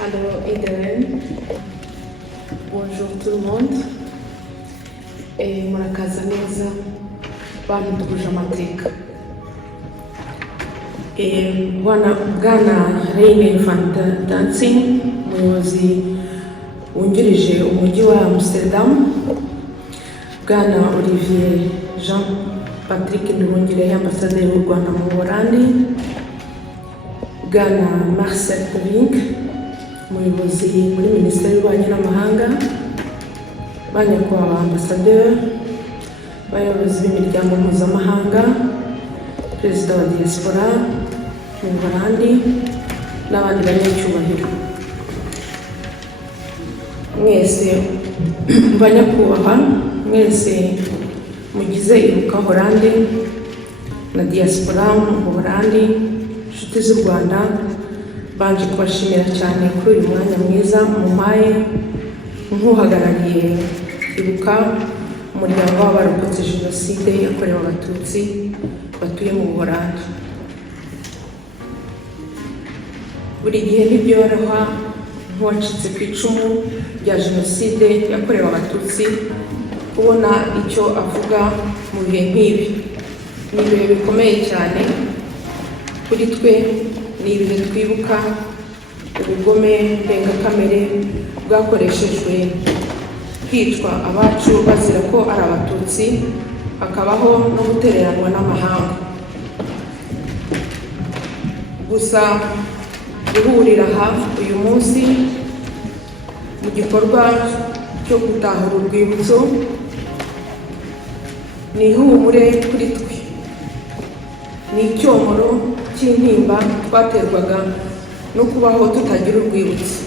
Allô Eden, bonjour tout le monde, murakaza neza bantu duhuje amateka. Bwana Reiner van Dancing, umuyobozi wungirije umujyi wa Amsterdam, Bwana Olivier Jean Patrick Nduhungirehe, ambasaderi w'u Rwanda mu Buholandi, Bwana Marcel Koving, umuyobozi muri Minisiteri y'Ububanyi n'Amahanga, banyakubahwa ambasaderi, abayobozi b'imiryango mpuzamahanga, perezida wa diaspora mu Buholandi n'abandi banyacyubahiro. Mwese banyakubahwa, mwese mugize Ibuka Holandi na diaspora mu Buholandi, inshuti z'u Rwanda, banje kubashimira cyane kuri uyu mwanya mwiza mumpaye nk'uhagarariye Ibuka, umuryango w'abarokotse Jenoside yakorewe Abatutsi batuye mu Buholandi. Buri gihe ntibyoroha nk'uwacitse ku icumu rya Jenoside yakorewe Abatutsi kubona icyo avuga mu bihe nk'ibi. Ni ibihe bikomeye cyane kuri twe, ni ibihe twibuka ubugome ndengakamere bwakoreshejwe hicwa abacu bazira ko ari Abatutsi, hakabaho no gutereranwa n'amahanga. Gusa guhurira hafi uyu munsi mu gikorwa cyo gutahura urwibutso ni ihumure kuri twe, ni icyomoro cy'intimba twaterwaga no kubaho tutagira urwibutso.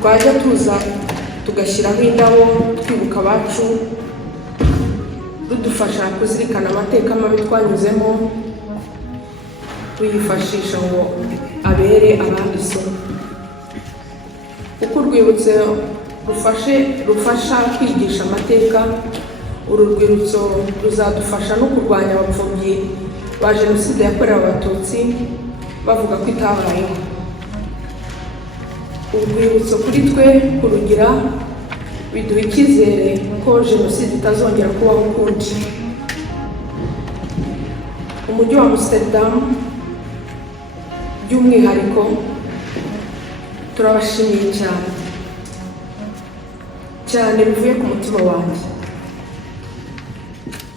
Twajya tuza tugashyiraho indabo twibuka abacu, rudufasha kuzirikana amateka mabi twanyuzemo, tuyifashisha ngo abere abandi isomo. Uko urwibutso rufasha kwigisha amateka, uru rwibutso ruzadufasha no kurwanya abapfobyi ba Jenoside yakorewe Abatutsi bavuga ko itabayeho. Urwibutso kuri twe kurugira biduha icyizere ko Jenoside itazongera kubaho ukundi. Umujyi wa Amsterdam by'umwihariko turabashimiye cyane bivuye ku mutima wanjye,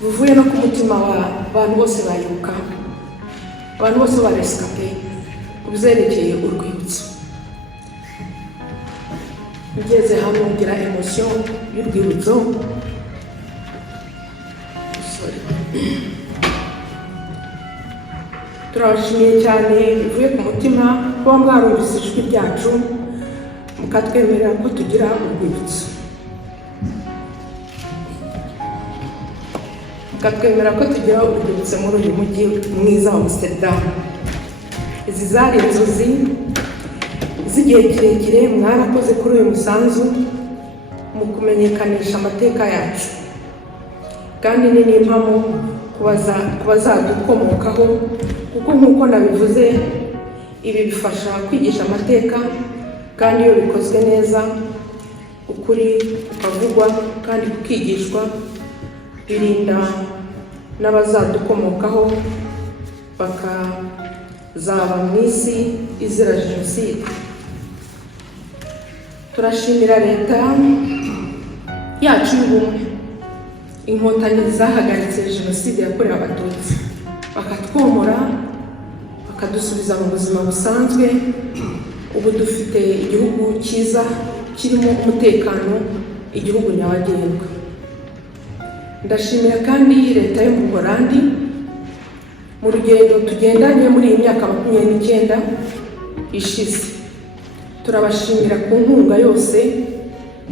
bivuye no ku mutima w'abantu bose bayibuka, abantu bose baresikape ku byerekeye urwibutso. Ugeze hano ugira emotion y'urwibutso. Turabashimiye cyane bivuye ku mutima kuba mwarumvise ijwi ryacu mukatwemerera ko tugira urwibutso, mukatwemerera ko tugira urwibutso muri uyu mujyi mwiza wa Amsterdam. Izi zari inzozi z'igihe kirekire mwarakoze kuri uyu musanzu mu kumenyekanisha amateka yacu, kandi ni n'impamo kubazadukomokaho, kuko nk'uko nabivuze ibi bifasha kwigisha amateka, kandi iyo bikozwe neza ukuri kukavugwa kandi kukigishwa, birinda n'abazadukomokaho bakazaba mu isi izira Jenoside. Turashimira leta yacu y'ubumwe, inkotanyi zahagaritse Jenoside yakorewe Abatutsi, bakatwomora bakadusubiza mu buzima busanzwe. Ubu dufite igihugu cyiza kirimo umutekano, igihugu nyabagendwa. Ndashimira kandi leta yo mu Buholandi mu rugendo tugendanye muri iyi myaka 29 ishize. Turabashimira ku nkunga yose,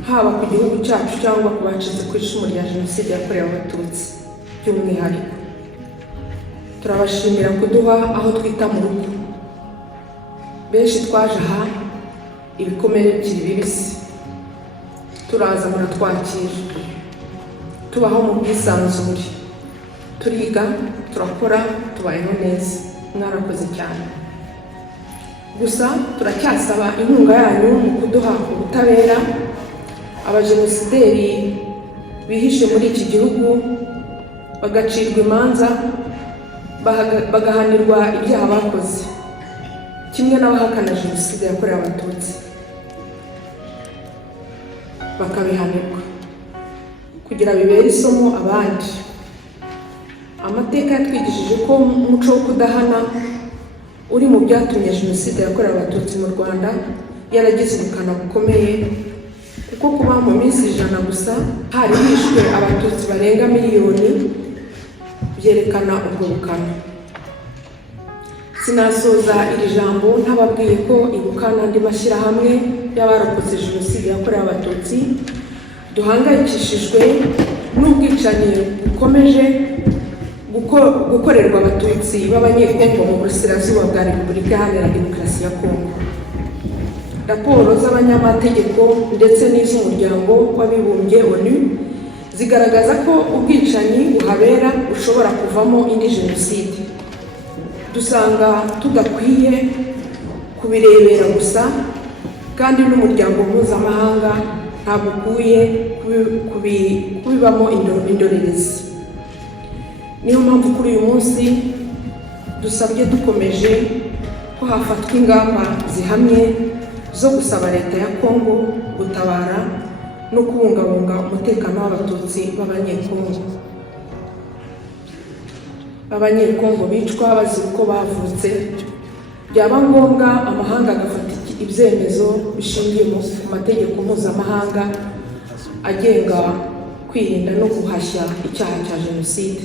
haba ku gihugu cyacu cyangwa ku bacitse ku icumu rya Jenoside yakorewe Abatutsi by'umwihariko. Turabashimira kuduha aho twita mu rugo. Benshi twaje aha ibikomere bikiri bibisi, turaza muratwakira, tubaho mu bwisanzure, turiga, turakora, tubayeho neza. Mwarakoze cyane. gusa turacyasaba inkunga yanyu mu kuduha ubutabera abajenosideri bihishe muri iki gihugu bagacirwa imanza bagahanirwa ibyaha bakoze kimwe n'abahakana jenoside yakorewe abatutsi bakabihanirwa kugira bibere isomo abandi. Amateka yatwigishije ko umuco wo kudahana uri mu byatumye jenoside yakorewe abatutsi mu Rwanda yaragize ubukana bukomeye, kuko kuba mu minsi 100 gusa hari hishwe abatutsi barenga miliyoni byerekana ubwo bukana. Sinasoza iri jambo ntababwiye ko ibuka n'andi mashyirahamwe y'abarokotse jenoside yakorewe abatutsi duhangayikishijwe n'ubwicanyi bukomeje gukorerwa abatutsi b'abanyekongo mu burasirazuba bwa Repubulika Iharanira Demokarasi ya Kongo. Raporo z'abanyamategeko ndetse n'iz'umuryango w'abibumbye ONU zigaragaza ko ubwicanyi buhabera bushobora kuvamo indi jenoside. Dusanga tudakwiye kubirebera gusa, kandi n'umuryango mpuzamahanga ntabwo ukwiye kubibamo indorerezi. Niyo mpamvu kuri uyu munsi dusabye dukomeje ko hafatwa ingamba zihamye zo gusaba leta ya Kongo gutabara no kubungabunga umutekano w'abatutsi b'abanyekongo bicwa bazira uko bavutse. Byaba ngombwa amahanga agafata ibyemezo bishingiye mu mategeko mpuzamahanga agenga kwirinda no guhashya icyaha cya jenoside.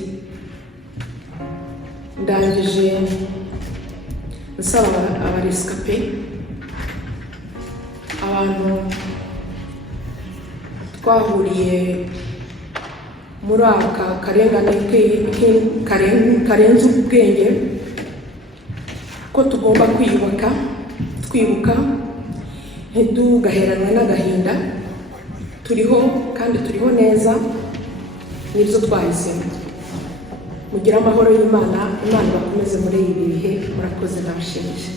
Ndangije nsaba abaresikape, abantu twahuriye muri aka karengane karenze ubwenge, ko tugomba twibuka ntidugaheranwe n'agahinda. Turiho kandi turiho neza, nibyo twahisemo. Mugire amahoro y'Imana, Imana bakomeze muri ibi bihe. Murakoze, ndabashimije.